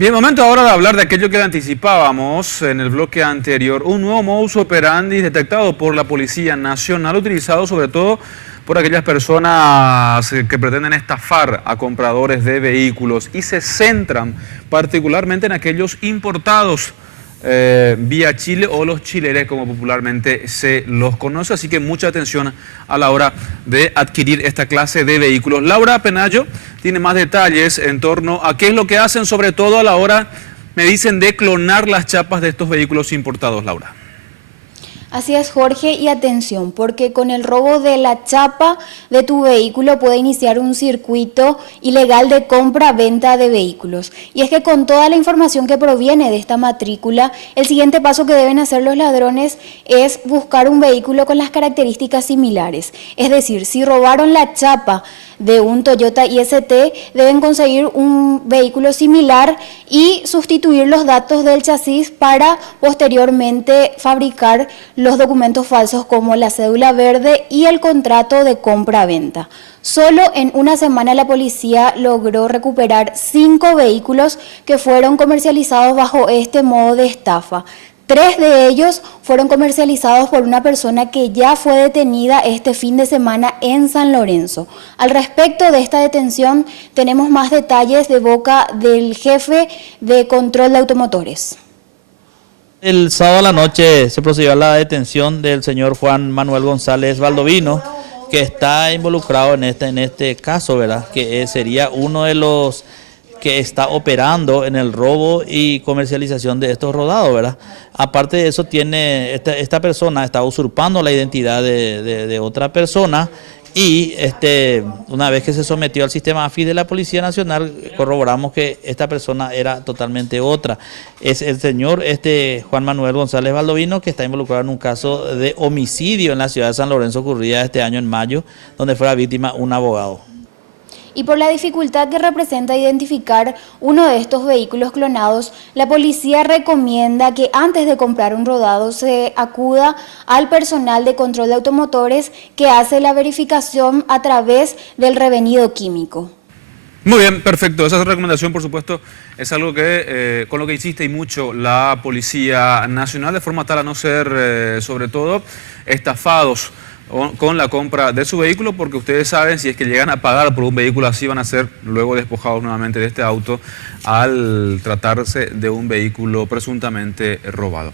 Bien, momento ahora de hablar de aquello que anticipábamos en el bloque anterior, un nuevo modus operandi detectado por la Policía Nacional, utilizado sobre todo por aquellas personas que pretenden estafar a compradores de vehículos y se centran particularmente en aquellos importados vía Chile o los chileres, como popularmente se los conoce, así que mucha atención a la hora de adquirir esta clase de vehículos. Laura Penayo tiene más detalles en torno a qué es lo que hacen, sobre todo a la hora, me dicen, de clonar las chapas de estos vehículos importados, Laura. Así es, Jorge, y atención, porque con el robo de la chapa de tu vehículo puede iniciar un circuito ilegal de compra-venta de vehículos. Y es que con toda la información que proviene de esta matrícula, el siguiente paso que deben hacer los ladrones es buscar un vehículo con las características similares. Es decir, si robaron la chapa de un Toyota IST, deben conseguir un vehículo similar y sustituir los datos del chasis para posteriormente fabricar los documentos falsos como la cédula verde y el contrato de compra-venta. Solo en una semana la policía logró recuperar 5 vehículos que fueron comercializados bajo este modo de estafa. 3 de ellos fueron comercializados por una persona que ya fue detenida este fin de semana en San Lorenzo. Al respecto de esta detención, tenemos más detalles de boca del jefe de control de automotores. El sábado a la noche se procedió a la detención del señor Juan Manuel González Baldovino, que está involucrado en este caso, ¿verdad? Que sería uno de los que está operando en el robo y comercialización de estos rodados, ¿verdad? Aparte de eso, esta persona está usurpando la identidad de otra persona y una vez que se sometió al sistema AFIS de la Policía Nacional, corroboramos que esta persona era totalmente otra. Es el señor Juan Manuel González Baldovino, que está involucrado en un caso de homicidio en la ciudad de San Lorenzo ocurrida este año en mayo, donde fuera víctima un abogado. Y por la dificultad que representa identificar uno de estos vehículos clonados, la policía recomienda que antes de comprar un rodado se acuda al personal de control de automotores que hace la verificación a través del revenido químico. Muy bien, perfecto. Esa recomendación, por supuesto, es algo que con lo que insiste y mucho la Policía Nacional, de forma tal a no ser, sobre todo, estafados con la compra de su vehículo, porque ustedes saben, si es que llegan a pagar por un vehículo así, van a ser luego despojados nuevamente de este auto al tratarse de un vehículo presuntamente robado.